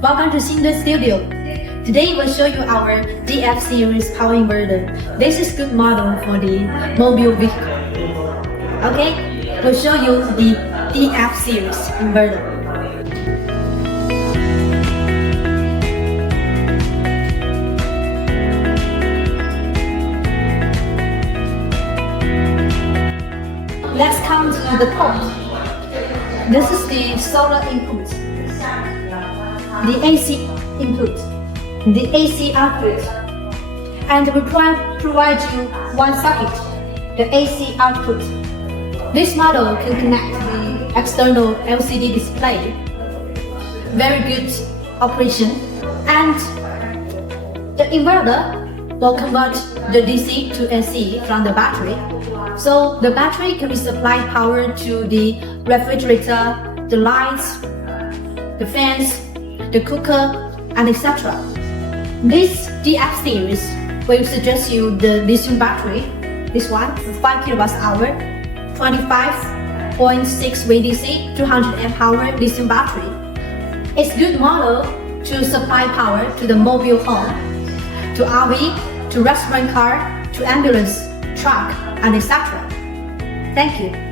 Welcome to Xindun Studio. Today we'll show you our DF series power inverter. This is good model for the mobile vehicle. Okay, we'll show you the DF series inverter. Let's come to the port. This is the solar input, the AC input, the AC output, and we provide you one socket, the AC output. This model can connect the external LCD display. Very good operation. And the inverter will convert the DC to AC from the battery. So the battery can be supplied power to the refrigerator, the lights, the fans, the cooker, and etc. This DF series will suggest you the lithium battery, this one, 5 kWh, 25.6 VDC, 200 amp hour lithium battery. It's good model to supply power to the mobile home, to RV, to restaurant car, to ambulance, truck, and etc. Thank you.